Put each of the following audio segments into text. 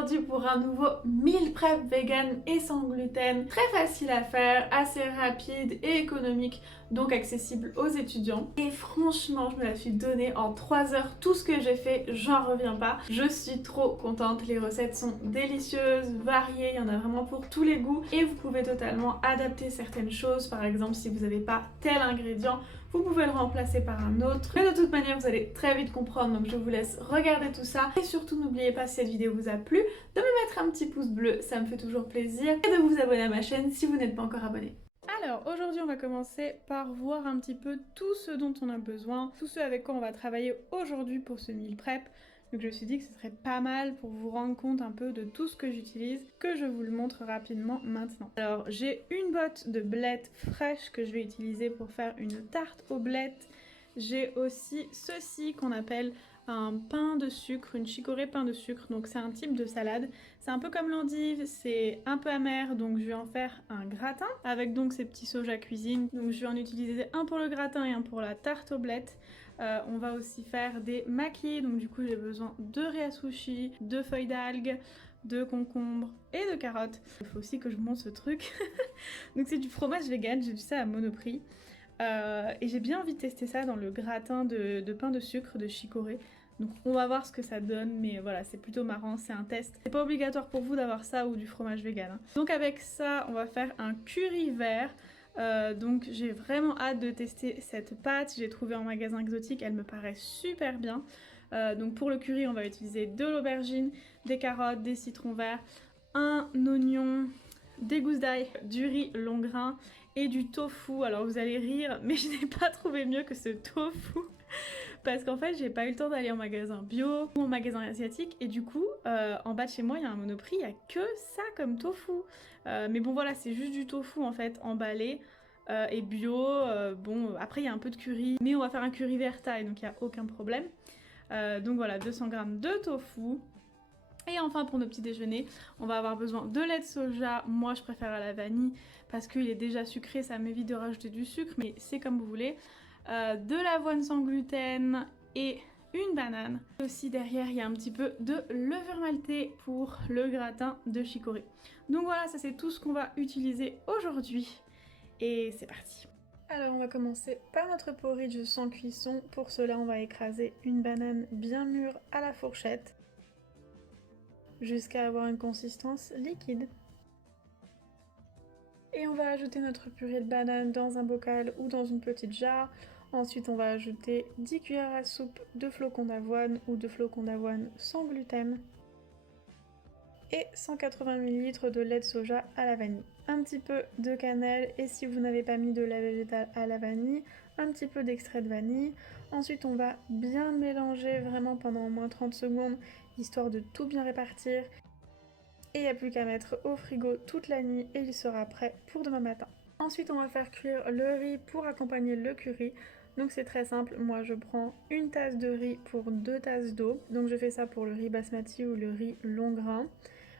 aujourd'hui pour un nouveau meal prep vegan et sans gluten, très facile à faire, assez rapide et économique, donc accessible aux étudiants. Et franchement, je me la suis donnée en 3 heures, tout ce que j'ai fait, j'en reviens pas. Je suis trop contente, les recettes sont délicieuses, variées, il y en a vraiment pour tous les goûts et vous pouvez totalement adapter certaines choses. Par exemple, si vous n'avez pas tel ingrédient, vous pouvez le remplacer par un autre. Mais de toute manière, vous allez très vite comprendre, donc je vous laisse regarder tout ça. Et surtout, n'oubliez pas, si cette vidéo vous a plu, de me mettre un petit pouce bleu, ça me fait toujours plaisir, et de vous abonner à ma chaîne si vous n'êtes pas encore abonné. Alors aujourd'hui on va commencer par voir un petit peu tout ce dont on a besoin, tout ce avec quoi on va travailler aujourd'hui pour ce meal prep. Donc je me suis dit que ce serait pas mal pour vous rendre compte un peu de tout ce que j'utilise, que je vous le montre rapidement maintenant. Alors j'ai une botte de blettes fraîches que je vais utiliser pour faire une tarte aux blettes. J'ai aussi ceci qu'on appelle un pain de sucre, une chicorée pain de sucre, donc c'est un type de salade. C'est un peu comme l'endive, c'est un peu amer, donc je vais en faire un gratin avec donc ces petits soja cuisine. Donc je vais en utiliser un pour le gratin et un pour la tarte aux blettes. On va aussi faire des makis, donc du coup j'ai besoin de riz à sushi, de feuilles d'algues, de concombres et de carottes. Il faut aussi que je monte ce truc. Donc c'est du fromage vegan, j'ai vu ça à Monoprix. Et j'ai bien envie de tester ça dans le gratin de pain de sucre de chicorée. Donc on va voir ce que ça donne, mais voilà, c'est plutôt marrant, c'est un test. C'est pas obligatoire pour vous d'avoir ça ou du fromage vegan. Donc avec ça, on va faire un curry vert. Donc j'ai vraiment hâte de tester cette pâte. J'ai trouvé en magasin exotique, elle me paraît super bien. Donc pour le curry, on va utiliser de l'aubergine, des carottes, des citrons verts, un oignon, des gousses d'ail, du riz long grain et du tofu. Alors vous allez rire, mais je n'ai pas trouvé mieux que ce tofu. Parce qu'en fait, j'ai pas eu le temps d'aller en magasin bio ou en magasin asiatique. Et du coup, en bas de chez moi, il y a un Monoprix, il y a que ça comme tofu. Mais bon, voilà, c'est juste du tofu en fait, emballé et bio. Bon, après, il y a un peu de curry. Mais on va faire un curry vert thaï, donc il n'y a aucun problème. Donc voilà, 200 g de tofu. Et enfin pour nos petits déjeuners, on va avoir besoin de lait de soja. Moi je préfère à la vanille parce qu'il est déjà sucré, ça m'évite de rajouter du sucre, mais c'est comme vous voulez. De l'avoine sans gluten et une banane. Aussi derrière il y a un petit peu de levure maltée pour le gratin de chicorée. Donc voilà, ça c'est tout ce qu'on va utiliser aujourd'hui. Et c'est parti. Alors on va commencer par notre porridge sans cuisson. Pour cela on va écraser une banane bien mûre à la fourchette jusqu'à avoir une consistance liquide. Et on va ajouter notre purée de banane dans un bocal ou dans une petite jarre. Ensuite on va ajouter 10 cuillères à soupe de flocons d'avoine ou de flocons d'avoine sans gluten et 180 ml de lait de soja à la vanille. Un petit peu de cannelle et si vous n'avez pas mis de lait végétal à la vanille, un petit peu d'extrait de vanille. Ensuite on va bien mélanger vraiment pendant au moins 30 secondes histoire de tout bien répartir. Et il n'y a plus qu'à mettre au frigo toute la nuit et il sera prêt pour demain matin. Ensuite on va faire cuire le riz pour accompagner le curry. Donc c'est très simple, moi je prends une tasse de riz pour 2 tasses d'eau. Donc je fais ça pour le riz basmati ou le riz long grain.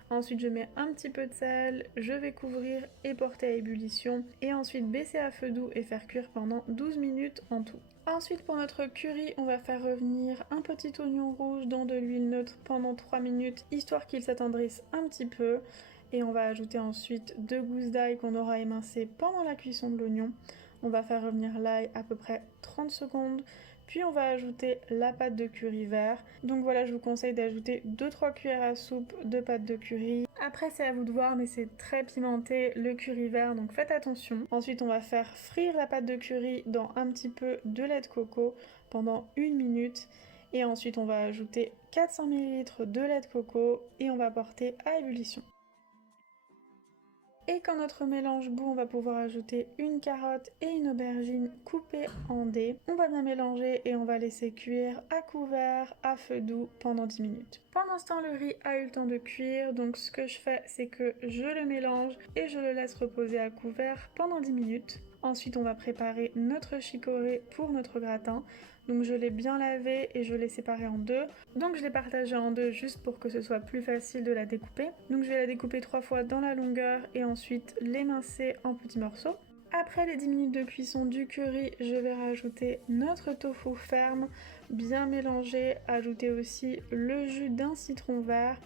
Ensuite je mets un petit peu de sel, je vais couvrir et porter à ébullition. Et ensuite baisser à feu doux et faire cuire pendant 12 minutes en tout. Ensuite pour notre curry, on va faire revenir un petit oignon rouge dans de l'huile neutre pendant 3 minutes, histoire qu'il s'attendrisse un petit peu. Et on va ajouter ensuite 2 gousses d'ail qu'on aura émincées pendant la cuisson de l'oignon. On va faire revenir l'ail à peu près 30 secondes. Puis on va ajouter la pâte de curry vert. Donc voilà, je vous conseille d'ajouter 2-3 cuillères à soupe de pâte de curry. Après c'est à vous de voir, mais c'est très pimenté le curry vert, donc faites attention. Ensuite on va faire frire la pâte de curry dans un petit peu de lait de coco pendant 1 minute. Et ensuite on va ajouter 400 ml de lait de coco et on va porter à ébullition. Et quand notre mélange bout, on va pouvoir ajouter une carotte et une aubergine coupées en dés. On va bien mélanger et on va laisser cuire à couvert, à feu doux pendant 10 minutes. Pendant ce temps, le riz a eu le temps de cuire, donc ce que je fais, c'est que je le mélange et je le laisse reposer à couvert pendant 10 minutes. Ensuite, on va préparer notre chicorée pour notre gratin. Donc je l'ai bien lavé et je l'ai séparé en deux. Donc je l'ai partagé en deux juste pour que ce soit plus facile de la découper. Donc je vais la découper 3 fois dans la longueur et ensuite l'émincer en petits morceaux. Après les 10 minutes de cuisson du curry, je vais rajouter notre tofu ferme, bien mélangé, ajouter aussi le jus d'un citron vert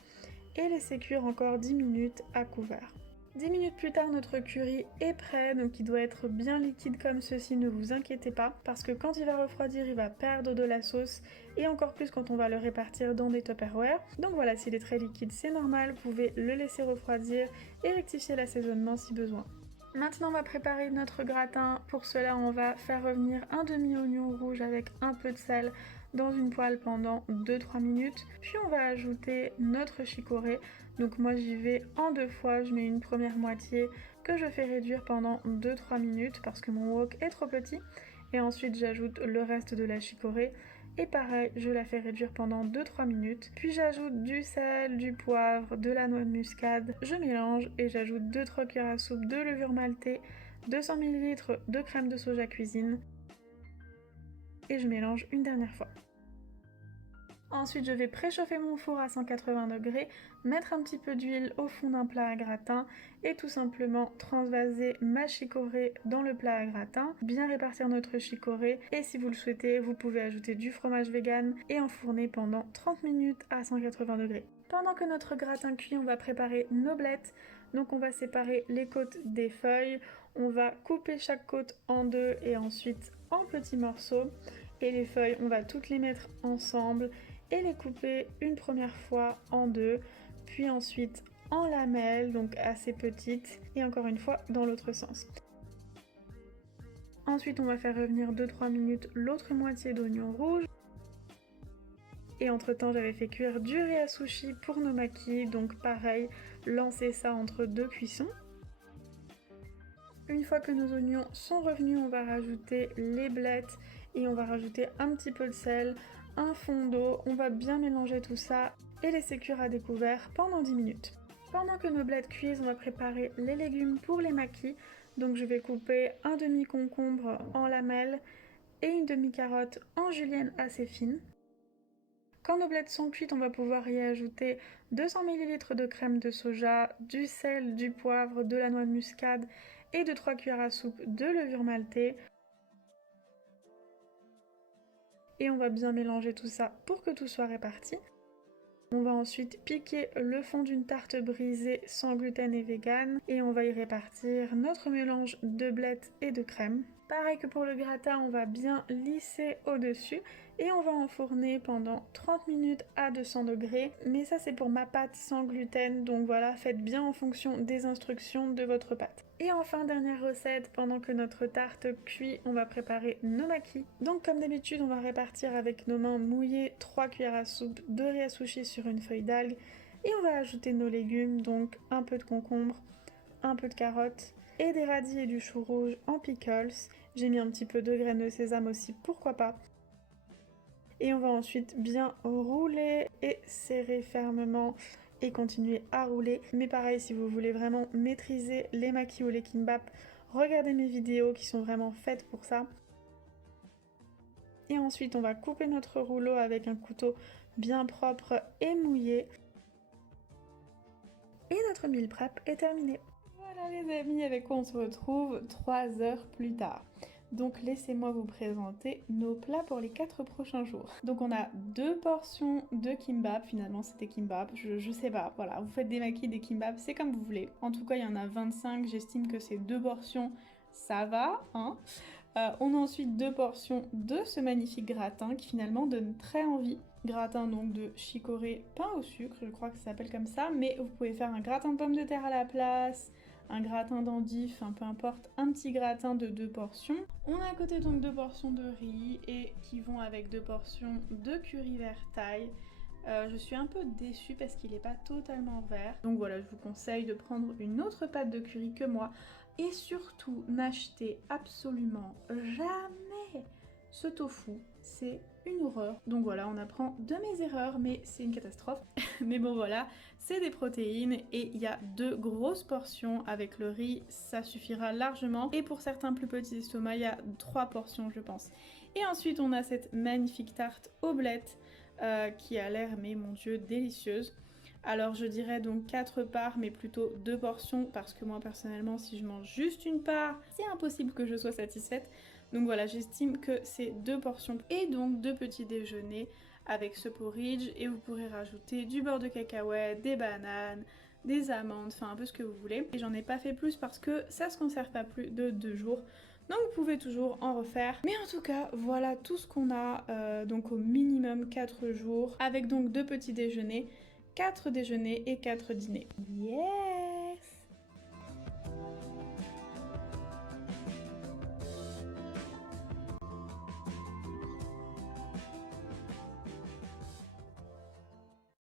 et laisser cuire encore 10 minutes à couvert. 10 minutes plus tard, notre curry est prêt, donc il doit être bien liquide comme ceci, ne vous inquiétez pas, parce que quand il va refroidir, il va perdre de la sauce, et encore plus quand on va le répartir dans des Tupperware. Donc voilà, s'il est très liquide, c'est normal, vous pouvez le laisser refroidir et rectifier l'assaisonnement si besoin. Maintenant on va préparer notre gratin. Pour cela on va faire revenir un demi-oignon rouge avec un peu de sel dans une poêle pendant 2-3 minutes. Puis on va ajouter notre chicorée. Donc moi j'y vais en 2 fois, je mets une première moitié que je fais réduire pendant 2-3 minutes parce que mon wok est trop petit. Et ensuite j'ajoute le reste de la chicorée. Et pareil, je la fais réduire pendant 2-3 minutes. Puis j'ajoute du sel, du poivre, de la noix de muscade. Je mélange et j'ajoute 2-3 cuillères à soupe de levure maltée, 200 ml de crème de soja cuisine. Et je mélange une dernière fois. Ensuite, je vais préchauffer mon four à 180 degrés, mettre un petit peu d'huile au fond d'un plat à gratin et tout simplement transvaser ma chicorée dans le plat à gratin, bien répartir notre chicorée et si vous le souhaitez, vous pouvez ajouter du fromage vegan et enfourner pendant 30 minutes à 180 degrés. Pendant que notre gratin cuit, on va préparer nos blettes. Donc on va séparer les côtes des feuilles, on va couper chaque côte en deux et ensuite en petits morceaux. Et les feuilles, on va toutes les mettre ensemble et les couper une première fois en deux, puis ensuite en lamelles, donc assez petites, et encore une fois dans l'autre sens. Ensuite, on va faire revenir 2-3 minutes l'autre moitié d'oignon rouge. Et entre temps, j'avais fait cuire du riz à sushi pour nos makis, donc pareil, lancer ça entre deux cuissons. Une fois que nos oignons sont revenus, on va rajouter les blettes et on va rajouter un petit peu de sel, un fond d'eau, on va bien mélanger tout ça et laisser cuire à découvert pendant 10 minutes. Pendant que nos blettes cuisent, on va préparer les légumes pour les makis. Donc je vais couper un demi-concombre en lamelles et une demi-carotte en julienne assez fine. Quand nos blettes sont cuites, on va pouvoir y ajouter 200 ml de crème de soja, du sel, du poivre, de la noix de muscade et 2-3 cuillères à soupe de levure maltée. Et on va bien mélanger tout ça pour que tout soit réparti. On va ensuite piquer le fond d'une tarte brisée sans gluten et vegan et on va y répartir notre mélange de blettes et de crème. Pareil que pour le gratin, on va bien lisser au-dessus et on va enfourner pendant 30 minutes à 200 degrés. Mais ça c'est pour ma pâte sans gluten, donc voilà, faites bien en fonction des instructions de votre pâte. Et enfin, dernière recette, pendant que notre tarte cuit, on va préparer nos makis. Donc comme d'habitude, on va répartir avec nos mains mouillées 3 cuillères à soupe de riz à sushi sur une feuille d'algue. Et on va ajouter nos légumes, donc un peu de concombre, un peu de carottes et des radis et du chou rouge en pickles. J'ai mis un petit peu de graines de sésame aussi, pourquoi pas. Et on va ensuite bien rouler et serrer fermement et continuer à rouler. Mais pareil, si vous voulez vraiment maîtriser les makis ou les kimbap, regardez mes vidéos qui sont vraiment faites pour ça. Et ensuite, on va couper notre rouleau avec un couteau bien propre et mouillé. Et notre meal prep est terminé. Voilà les amis, avec quoi on se retrouve 3 heures plus tard. Donc laissez-moi vous présenter nos plats pour les 4 prochains jours. Donc on a 2 portions de kimbap, finalement c'était kimbap, je sais pas, voilà, vous faites des makis, des kimbap, c'est comme vous voulez. En tout cas il y en a 25, j'estime que ces 2 portions, ça va, hein. On a ensuite 2 portions de ce magnifique gratin qui finalement donne très envie. Gratin donc de chicorée pain au sucre, je crois que ça s'appelle comme ça, mais vous pouvez faire un gratin de pommes de terre à la place, un gratin d'endives, enfin peu importe, un petit gratin de 2 portions. On a à côté donc 2 portions de riz et qui vont avec 2 portions de curry vert thaï. Je suis un peu déçue parce qu'il n'est pas totalement vert. Donc voilà, je vous conseille de prendre une autre pâte de curry que moi. Et surtout, n'achetez absolument jamais ce tofu. C'est une horreur. Donc voilà, on apprend de mes erreurs, mais c'est une catastrophe. Mais bon voilà, c'est des protéines et il y a 2 grosses portions avec le riz, ça suffira largement. Et pour certains plus petits estomacs, il y a 3 portions je pense. Et ensuite on a cette magnifique tarte aux blettes qui a l'air, mais mon dieu, délicieuse. Alors je dirais donc 4 parts mais plutôt 2 portions parce que moi personnellement si je mange juste une part, c'est impossible que je sois satisfaite. Donc voilà, j'estime que c'est 2 portions et donc 2 petits déjeuners avec ce porridge et vous pourrez rajouter du beurre de cacahuète, des bananes, des amandes, enfin un peu ce que vous voulez. Et j'en ai pas fait plus parce que ça se conserve pas plus de 2 jours. Donc vous pouvez toujours en refaire. Mais en tout cas, voilà tout ce qu'on a, donc au minimum 4 jours, avec donc 2 petits déjeuners, 4 déjeuners et 4 dîners. Yes!